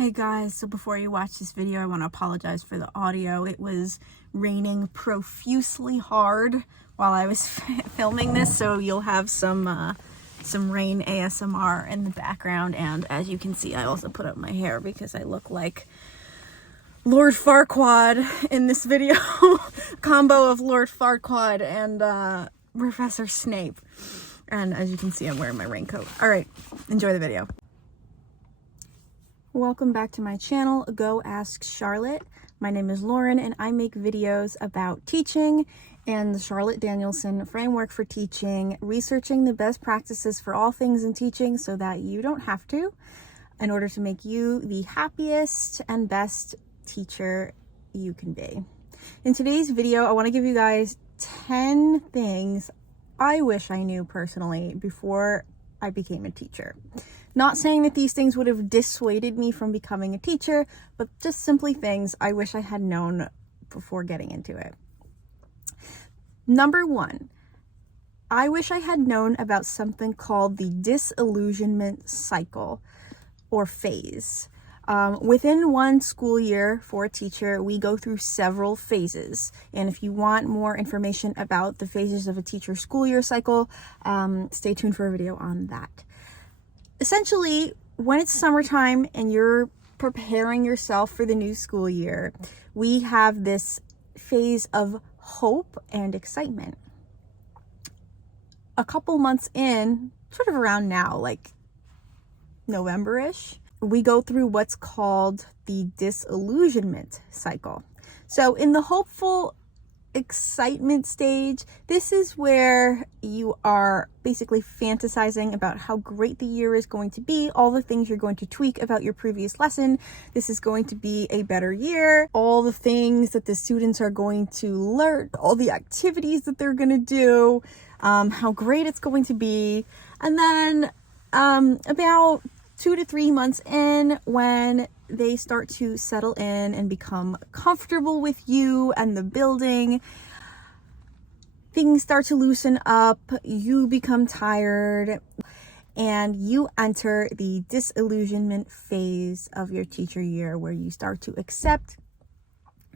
Hey guys, so before you watch this video, I want to apologize for the audio. It was raining profusely hard while I was filming this, so you'll have some rain ASMR in the background. And as you can see, I also put up my hair because I look like Lord Farquaad in this video. Combo of Lord Farquaad and Professor Snape. And as you can see, I'm wearing my raincoat. All right, enjoy the video. Welcome back to my channel, Go Ask Charlotte. My name is Lauren and I make videos about teaching and the Charlotte Danielson framework for teaching, researching the best practices for all things in teaching so that you don't have to, in order to make you the happiest and best teacher you can be. In today's video, I want to give you guys 10 things I wish I knew personally before I became a teacher. Not saying that these things would have dissuaded me from becoming a teacher, but just simply things I wish I had known before getting into it. Number one, I wish I had known about something called the disillusionment cycle or phase. Within one school year for a teacher, we go through several phases. And if you want more information about the phases of a teacher's school year cycle, stay tuned for a video on that. Essentially, when it's summertime and you're preparing yourself for the new school year, we have this phase of hope and excitement. A couple months in, sort of around now, like November-ish, we go through what's called the disillusionment cycle. So in the hopeful excitement stage, this is where you are basically fantasizing about how great the year is going to be, all the things you're going to tweak about your previous lesson. This is going to be a better year, all the things that the students are going to learn, all the activities that they're going to do, how great it's going to be. And then about 2 to 3 months in, when they start to settle in and become comfortable with you and the building, things start to loosen up, you become tired, and you enter the disillusionment phase of your teacher year, where you start to accept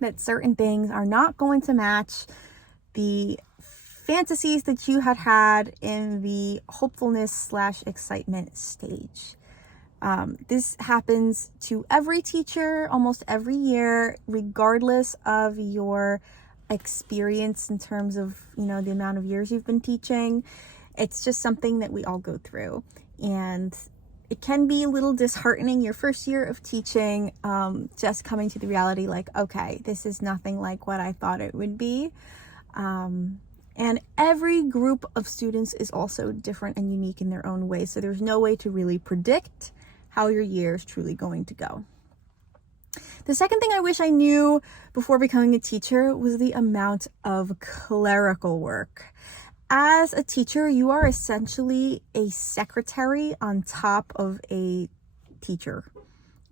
that certain things are not going to match the fantasies that you had in the hopefulness/excitement stage. This happens to every teacher almost every year, regardless of your experience in terms of, the amount of years you've been teaching. It's just something that we all go through. And it can be a little disheartening your first year of teaching, just coming to the reality like, okay, this is nothing like what I thought it would be. And every group of students is also different and unique in their own way. So there's no way to really predict how your year is truly going to go. The second thing I wish I knew before becoming a teacher was the amount of clerical work. As a teacher, you are essentially a secretary on top of a teacher.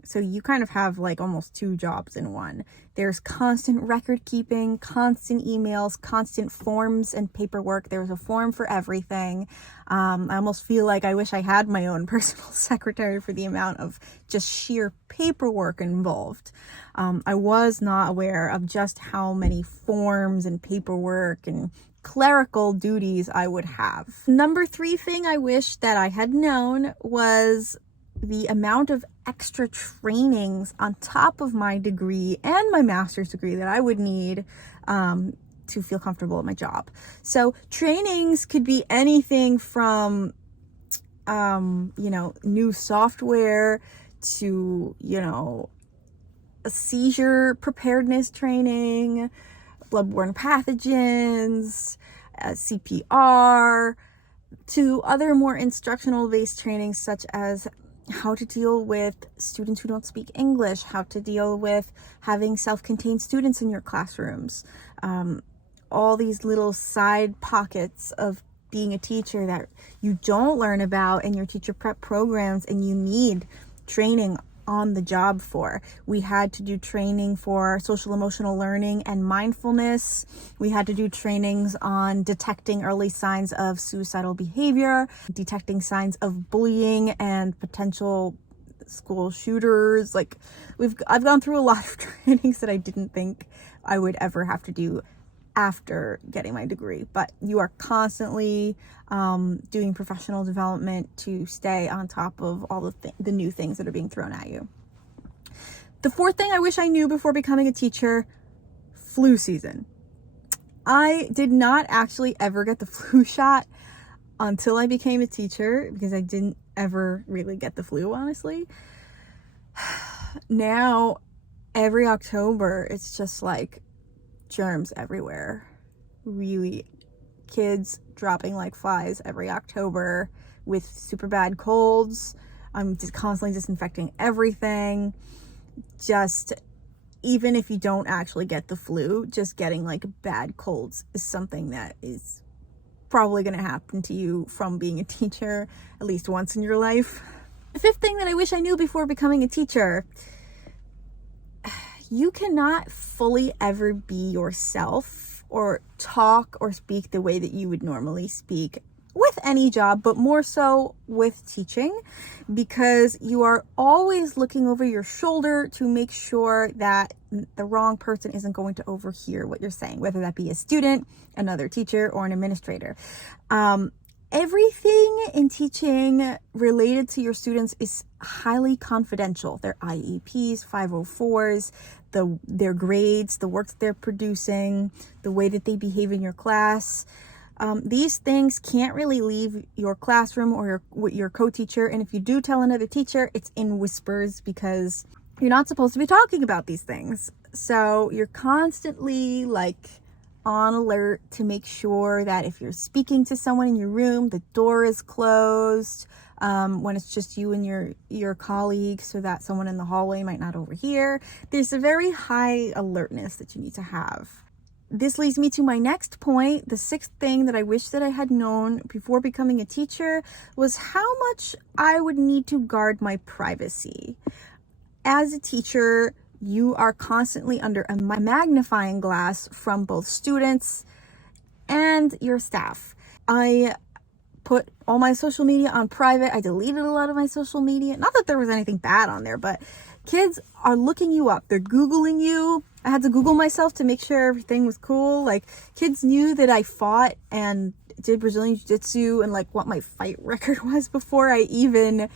So you kind of have like almost 2 jobs in one. There's constant record keeping, constant emails, constant forms and paperwork. There's a form for everything. I almost feel like I wish I had my own personal secretary for the amount of just sheer paperwork involved. I was not aware of just how many forms and paperwork and clerical duties I would have. Number 3 thing I wish that I had known was the amount of extra trainings on top of my degree and my master's degree that I would need to feel comfortable at my job. So trainings could be anything from, new software to, a seizure preparedness training, bloodborne pathogens, CPR, to other more instructional based trainings such as how to deal with students who don't speak English, how to deal with having self-contained students in your classrooms, all these little side pockets of being a teacher that you don't learn about in your teacher prep programs and you need training on the job for. We had to do training for social emotional learning and mindfulness. We had to do trainings on detecting early signs of suicidal behavior, detecting signs of bullying and potential school shooters. Like I've gone through a lot of trainings that I didn't think I would ever have to do after getting my degree, but you are constantly doing professional development to stay on top of all the new things that are being thrown at you. The fourth thing I wish I knew before becoming a teacher: flu season. I did not actually ever get the flu shot until I became a teacher, because I didn't ever really get the flu, honestly. Now, every October, it's just like germs everywhere. Really, kids dropping like flies every October with super bad colds. I'm just constantly disinfecting everything. Just, even if you don't actually get the flu, just getting like bad colds is something that is probably going to happen to you from being a teacher at least once in your life. The fifth thing that I wish I knew before becoming a teacher: you cannot fully ever be yourself or talk or speak the way that you would normally speak with any job, but more so with teaching, because you are always looking over your shoulder to make sure that the wrong person isn't going to overhear what you're saying, whether that be a student, another teacher, or an administrator. Everything in teaching related to your students is highly confidential. Their IEPs, 504s, their grades, the work that they're producing, the way that they behave in your class. These things can't really leave your classroom or your co-teacher. And if you do tell another teacher, it's in whispers, because you're not supposed to be talking about these things. So you're constantly like on alert to make sure that if you're speaking to someone in your room, the door is closed, when it's just you and your colleague, so that someone in the hallway might not overhear. There's a very high alertness that you need to have. This leads me to my next point. The sixth thing that I wish that I had known before becoming a teacher was how much I would need to guard my privacy. As a teacher, you are constantly under a magnifying glass from both students and your staff. I put all my social media on private. I deleted a lot of my social media. Not that there was anything bad on there, but kids are looking you up. They're Googling you. I had to Google myself to make sure everything was cool. Like, kids knew that I fought and did Brazilian Jiu-Jitsu and like what my fight record was before I even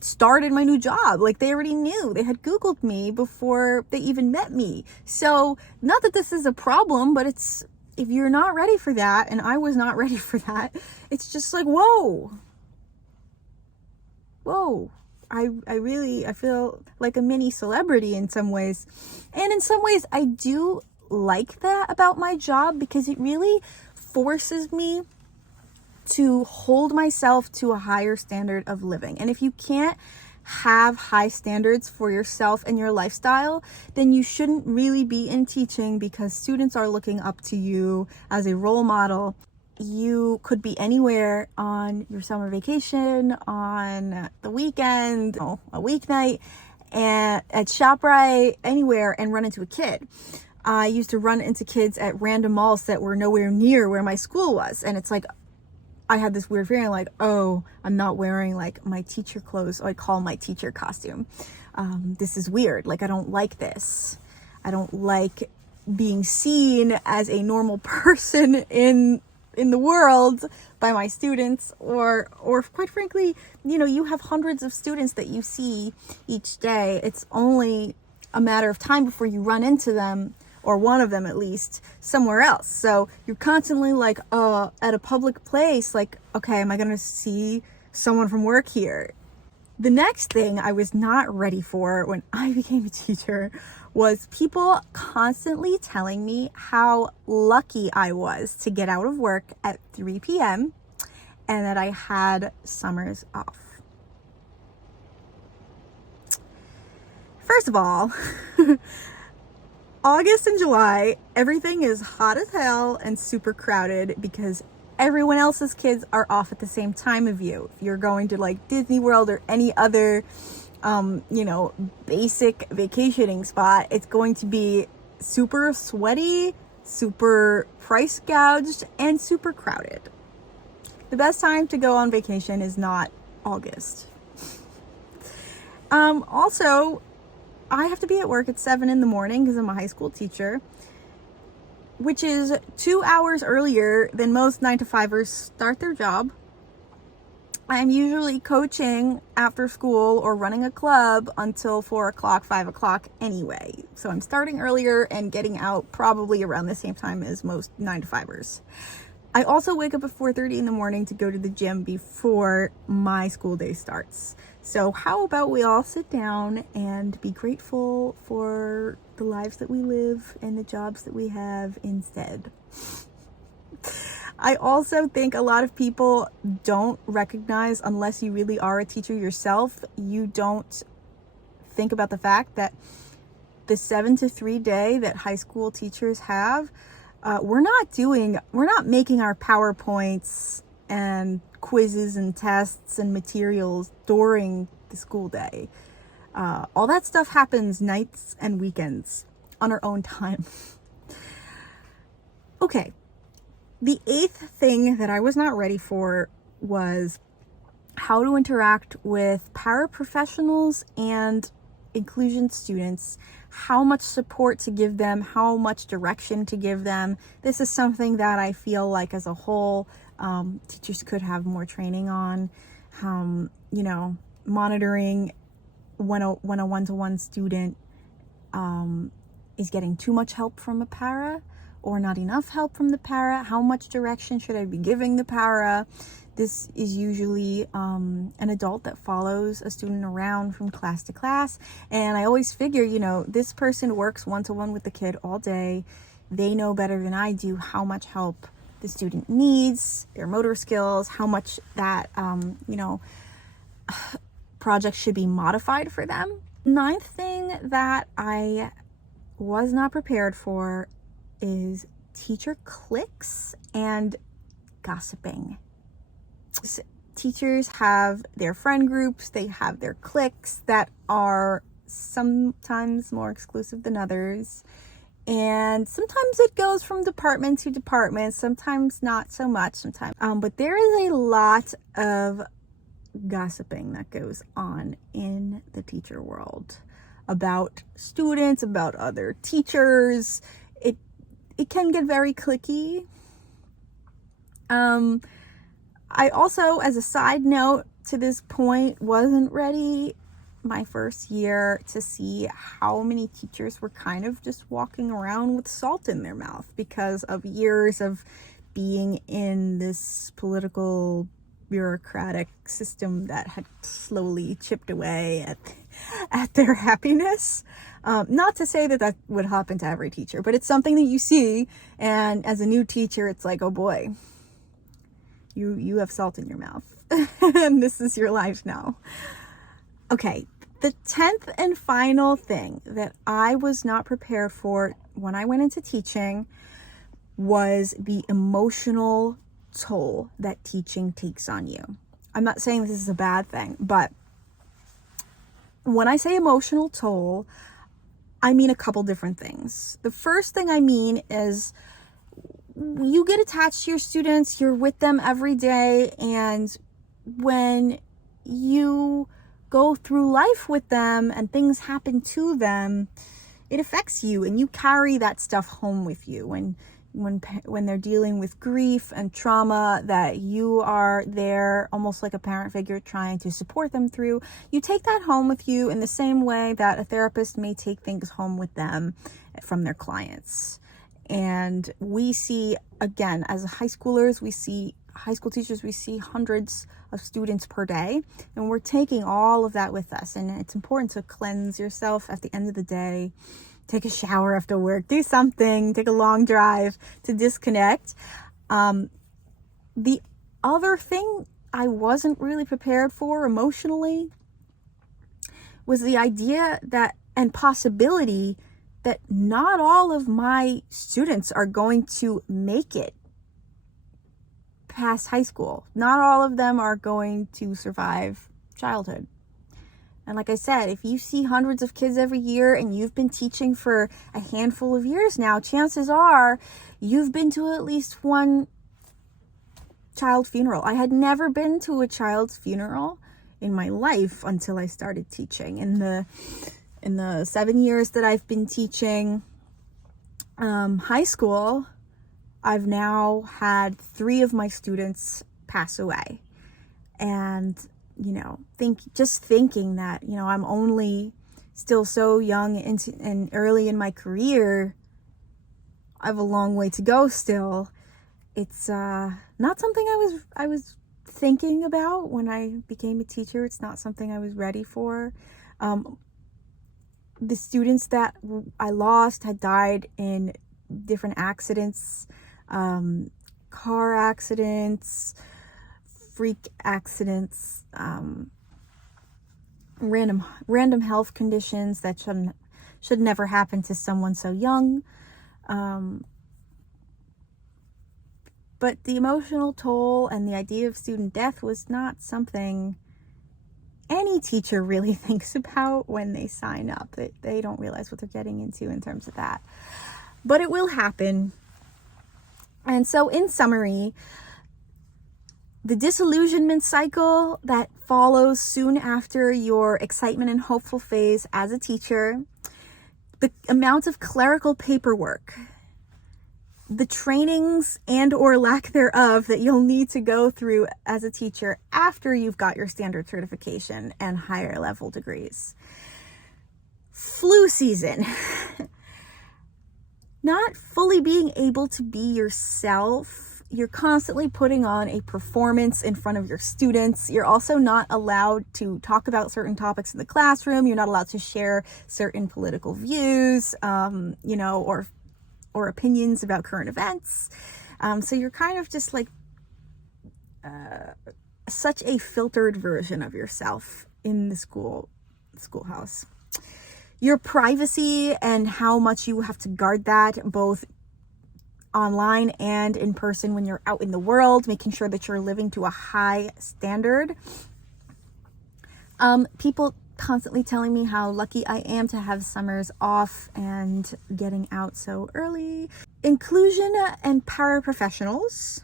started my new job. Like, they already knew. They had Googled me before they even met me. So, not that this is a problem, but it's, if you're not ready for that, and I was not ready for that, it's just like, whoa. I feel like a mini celebrity in some ways. And in some ways, I do like that about my job, because it really forces me to hold myself to a higher standard of living. And if you can't have high standards for yourself and your lifestyle, then you shouldn't really be in teaching, because students are looking up to you as a role model. You could be anywhere on your summer vacation, on the weekend, a weeknight, and at ShopRite, anywhere, and run into a kid. I used to run into kids at random malls that were nowhere near where my school was. And it's like, I had this weird feeling like, oh, I'm not wearing like my teacher clothes. I call my teacher costume. This is weird. Like, I don't like this. I don't like being seen as a normal person in the world by my students, or quite frankly, you have hundreds of students that you see each day. It's only a matter of time before you run into them, or one of them at least, somewhere else. So you're constantly like, at a public place, like, okay, am I gonna see someone from work here? The next thing I was not ready for when I became a teacher was people constantly telling me how lucky I was to get out of work at 3 p.m. and that I had summers off. First of all, August and July, everything is hot as hell and super crowded because everyone else's kids are off at the same time of you. If you're going to like Disney World or any other basic vacationing spot, it's going to be super sweaty, super price gouged, and super crowded. The best time to go on vacation is not August. Also, I have to be at work at 7 in the morning because I'm a high school teacher, which is 2 hours earlier than most 9-to-5ers start their job. I'm usually coaching after school or running a club until 4 o'clock, 5 o'clock anyway. So I'm starting earlier and getting out probably around the same time as most 9-to-5ers. I also wake up at 4:30 in the morning to go to the gym before my school day starts. So how about we all sit down and be grateful for the lives that we live and the jobs that we have instead. I also think a lot of people don't recognize, unless you really are a teacher yourself, you don't think about the fact that the 7 to 3 day that high school teachers have, we're not making our PowerPoints and quizzes and tests and materials during the school day. All that stuff happens nights and weekends on our own time. Okay. The 8th thing that I was not ready for was how to interact with paraprofessionals and inclusion students, how much support to give them, how much direction to give them. This is something that I feel like as a whole, teachers could have more training on. Monitoring when a one-to-one student is getting too much help from a para or not enough help from the para. How much direction should I be giving the para? This is usually an adult that follows a student around from class to class. And I always figure, this person works one-to-one with the kid all day. They know better than I do how much help the student needs, their motor skills, how much that, project should be modified for them. 9th thing that I was not prepared for is teacher cliques and gossiping. Teachers have their friend groups, they have their cliques that are sometimes more exclusive than others. And sometimes it goes from department to department, sometimes not so much, but there is a lot of gossiping that goes on in the teacher world about students, about other teachers. It can get very cliquey. I also, as a side note to this point, wasn't ready my first year to see how many teachers were kind of just walking around with salt in their mouth because of years of being in this political bureaucratic system that had slowly chipped away at their happiness. Not to say that would happen to every teacher, but it's something that you see, and as a new teacher, it's like, oh boy, you have salt in your mouth, and this is your life now. Okay, the 10th and final thing that I was not prepared for when I went into teaching was the emotional toll that teaching takes on you. I'm not saying this is a bad thing, but when I say emotional toll, I mean a couple different things. The first thing I mean is you get attached to your students, you're with them every day, and when you go through life with them and things happen to them, it affects you and you carry that stuff home with you. When they're dealing with grief and trauma that you are there almost like a parent figure trying to support them through, you take that home with you in the same way that a therapist may take things home with them from their clients. And we see, again, as high school teachers, we see hundreds of students per day, and we're taking all of that with us. And it's important to cleanse yourself at the end of the day. Take a shower after work, do something, take a long drive to disconnect. The other thing I wasn't really prepared for emotionally was the idea that, and possibility that not all of my students are going to make it past high school. Not all of them are going to survive childhood. And like I said, if you see hundreds of kids every year and you've been teaching for a handful of years now, chances are you've been to at least one child funeral. I had never been to a child's funeral in my life until I started teaching. In the 7 years that I've been teaching high school, I've now had 3 of my students pass away. And, thinking that, I'm only still so young and early in my career, I have a long way to go still. It's not something I was thinking about when I became a teacher. It's not something I was ready for. The students that I lost had died in different accidents, car accidents, freak accidents, random health conditions that should never happen to someone so young. But the emotional toll and the idea of student death was not something any teacher really thinks about when they sign up. They don't realize what they're getting into in terms of that. But it will happen. And so in summary, the disillusionment cycle that follows soon after your excitement and hopeful phase as a teacher, the amount of clerical paperwork, the trainings and or lack thereof that you'll need to go through as a teacher after you've got your standard certification and higher level degrees. Flu season. Not fully being able to be yourself. You're constantly putting on a performance in front of your students. You're also not allowed to talk about certain topics in the classroom. You're not allowed to share certain political views, or opinions about current events. So you're kind of just like such a filtered version of yourself in the schoolhouse. Your privacy and how much you have to guard that, both online and in person when you're out in the world, making sure that you're living to a high standard. People constantly telling me how lucky I am to have summers off and getting out so early. Inclusion and paraprofessionals.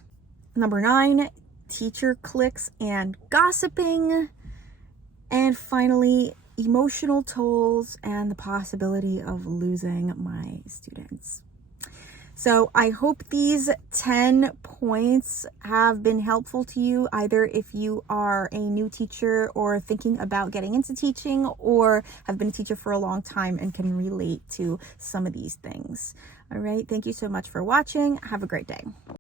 Number 9, teacher cliques and gossiping. And finally, emotional tolls and the possibility of losing my students. So I hope these 10 points have been helpful to you, either if you are a new teacher or thinking about getting into teaching, or have been a teacher for a long time and can relate to some of these things. All right. Thank you so much for watching. Have a great day.